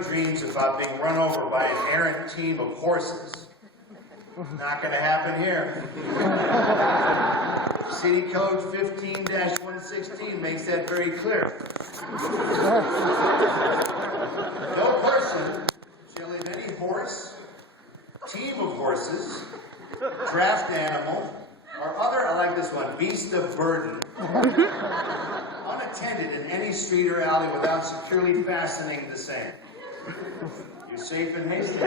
dreams about being run over by an errant team of horses. Not going to happen here. City Code 15-116 makes that very clear. No person shall leave any horse, team of horses, draft animal, or other, I like this one, beast of burden, unattended in any street or alley without securely fastening the same. You're safe in Hastings.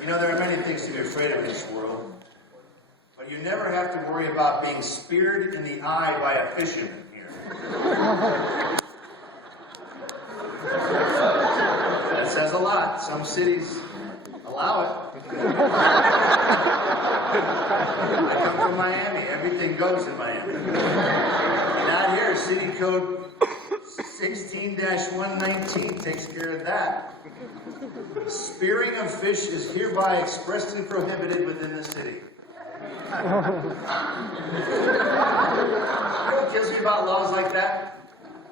You know, there are many things to be afraid of in this world, but you never have to worry about being speared in the eye by a fisherman here. That says a lot. Some cities allow it. I come from Miami. Everything goes in Miami. Not here. City Code 16-119 takes care of that. Spearing of fish is hereby expressly prohibited within the city. You know what kills me about laws like that?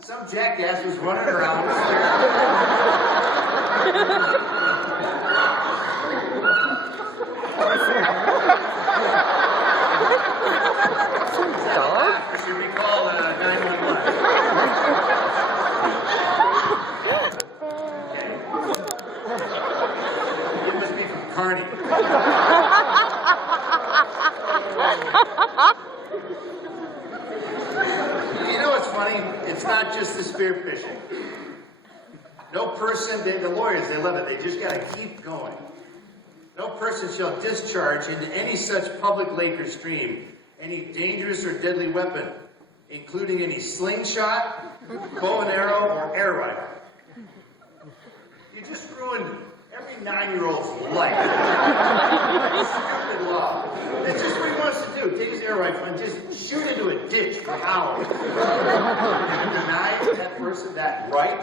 Some jackass was running around. Dog? Should we call 911? It must be from Carney. You know what's funny? It's not just the spearfishing. No person, the lawyers, they love it. They just got to keep going. No person shall discharge into any such public lake or stream any dangerous or deadly weapon, including any slingshot, bow and arrow, or air rifle. You just ruined every 9-year-old's life. Stupid law. That's just what he wants to do. Take his air rifle and just shoot into a ditch for hours. Deny that person that right?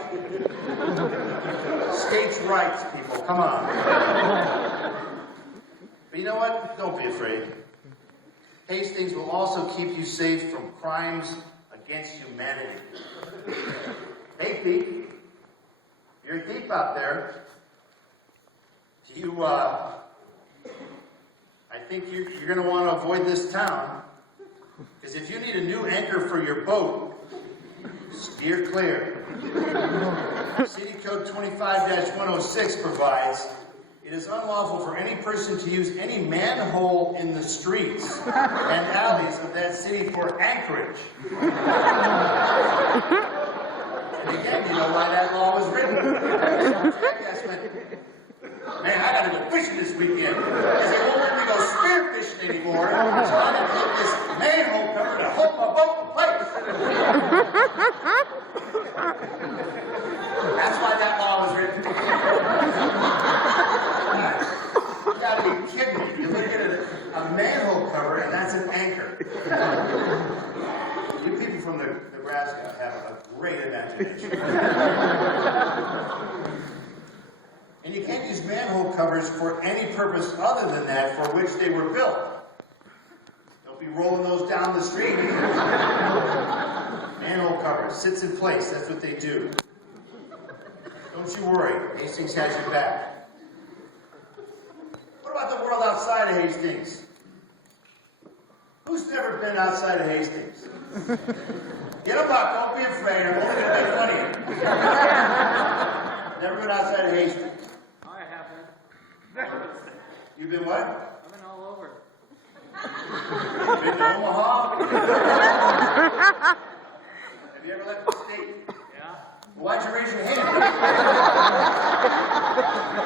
States' rights, people. Come on. But you know what? Don't be afraid. Hastings will also keep you safe from crimes against humanity. Hey, thief. You're a thief out there. I think you're going to want to avoid this town. Because if you need a new anchor for your boat, steer clear. City Code 25-106 provides, it is unlawful for any person to use any manhole in the streets and alleys of that city for anchorage. And again, you know why that law was written. Man, I gotta go fishing this weekend. Because they won't let me go spear fishing anymore. So I'm gonna take this manhole cover to hold my boat in place. That's why that law was written. You gotta be kidding me. You look at a manhole cover and that's an anchor. You people from Nebraska have a great imagination. And you can't use manhole covers for any purpose other than that for which they were built. Don't be rolling those down the street. Manhole cover sits in place. That's what they do. Don't you worry. Hastings has your back. What about the world outside of Hastings? Who's never been outside of Hastings? Get them up. Don't be afraid. I'm only going to make fun of you. Never been outside of Hastings. You've been what? I've been all over. You've been to Omaha? Have you ever left the state? Yeah. Well, why'd you raise your hand?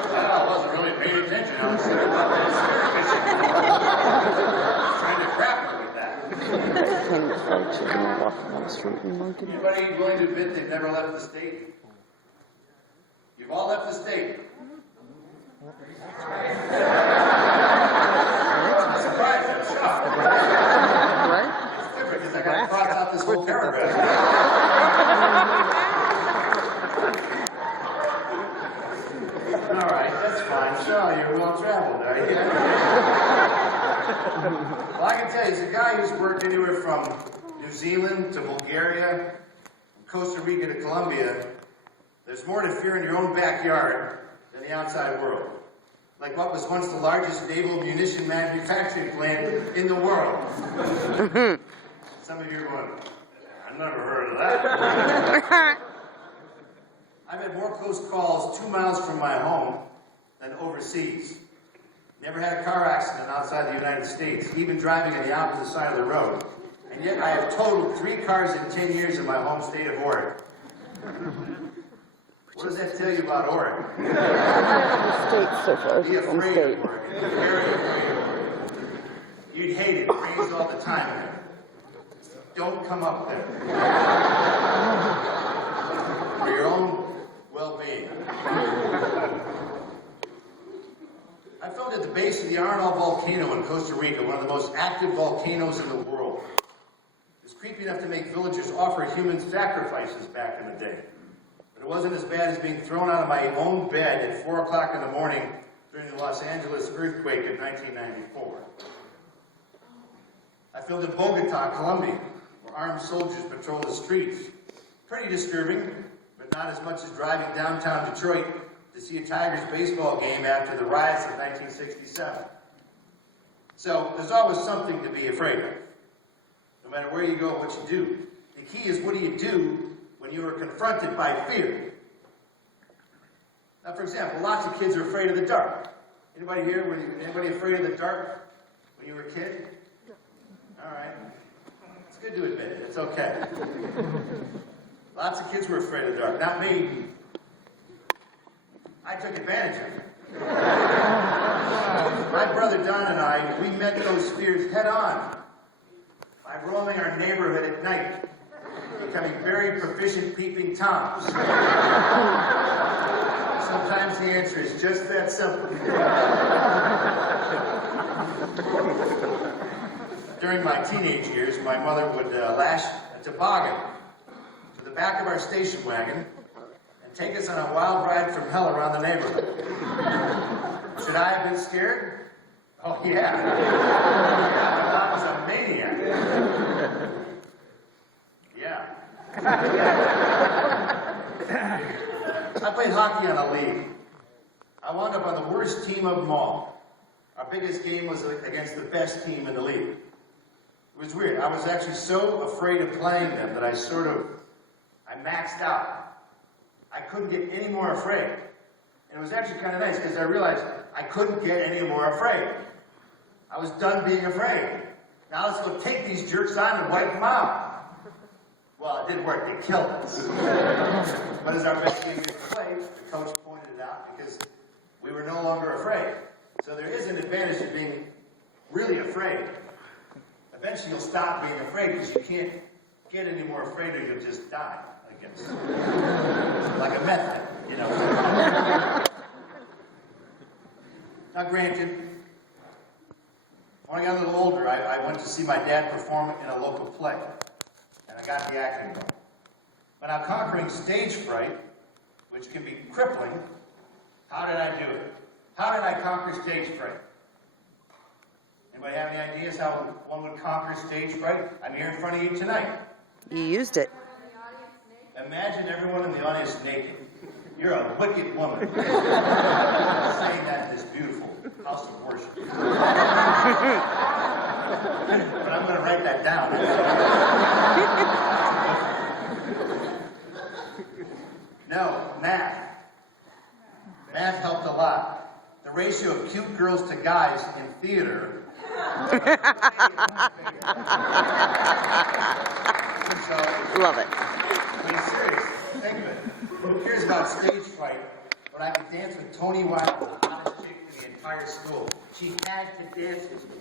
Well, I wasn't really paying attention. I was thinking about that spear fishing. Trying to grapple with that. Anybody willing to admit they've never left the state? You've all left the state. I'm surprised, I'm shocked. It's different because I got to cross out this whole paragraph. All right, that's fine. So you're well traveled, are you? Well, I can tell you, he's a guy who's worked anywhere from New Zealand to Bulgaria, Costa Rica to Colombia, There's more to fear in your own backyard than the outside world. Like what was once the largest naval munition manufacturing plant in the world. Some of you are going, I've never heard of that. I've had more close calls 2 miles from my home than overseas. Never had a car accident outside the United States, even driving on the opposite side of the road. And yet I have totaled 3 cars in 10 years in my home state of Oregon. What does that tell you about Oregon? State so far. Be afraid of Oregon. Be very afraid of Oregon. You'd hate it. It rains all the time there. Don't come up there. For your own well-being. I filmed at the base of the Arenal volcano in Costa Rica, one of the most active volcanoes in the world. It was creepy enough to make villagers offer human sacrifices back in the day. But it wasn't as bad as being thrown out of my own bed at 4 o'clock in the morning during the Los Angeles earthquake of 1994. I filmed in Bogota, Colombia, where armed soldiers patrol the streets. Pretty disturbing, but not as much as driving downtown Detroit to see a Tigers baseball game after the riots of 1967. So there's always something to be afraid of. No matter where you go, what you do. The key is, what do you do when you are confronted by fear? Now, for example, lots of kids are afraid of the dark. Anybody here, anybody afraid of the dark when you were a kid? All right. It's good to admit it. It's okay. Lots of kids were afraid of the dark. Not me. I took advantage of it. My brother Don and I, we met those fears head on by roaming our neighborhood at night, becoming very proficient peeping Toms. Sometimes the answer is just that simple. During my teenage years, my mother would lash a toboggan to the back of our station wagon and take us on a wild ride from hell around the neighborhood. Should I have been scared? Oh, yeah. I was a maniac. Yeah. I played hockey on a league. I wound up on the worst team of them all. Our biggest game was against the best team in the league. It was weird. I was actually so afraid of playing them that I maxed out. I couldn't get any more afraid. And it was actually kind of nice because I realized I couldn't get any more afraid. I was done being afraid. Now let's go take these jerks on and wipe them out. Well, it didn't work. They killed us. But as our best game to play, the coach pointed it out because we were no longer afraid. So there is an advantage of being really afraid. Eventually you'll stop being afraid because you can't get any more afraid or you'll just die, I guess. Like a method, you know. Now granted, when I got a little older, I went to see my dad perform in a local play. And I got the acting going. But now conquering stage fright, which can be crippling, how did I do it? How did I conquer stage fright? Anybody have any ideas how one would conquer stage fright? I'm here in front of you tonight. You used it. Imagine everyone in the audience naked. You're a wicked woman. Saying that in this beautiful house of worship. But I'm going to write that down. No, math. Math helped a lot. The ratio of cute girls to guys in theater. Love it. I mean, serious. Think of it. Who cares about stage fright when I could dance with Tony Wilde, the hottest chick in the entire school? She had to dance with me.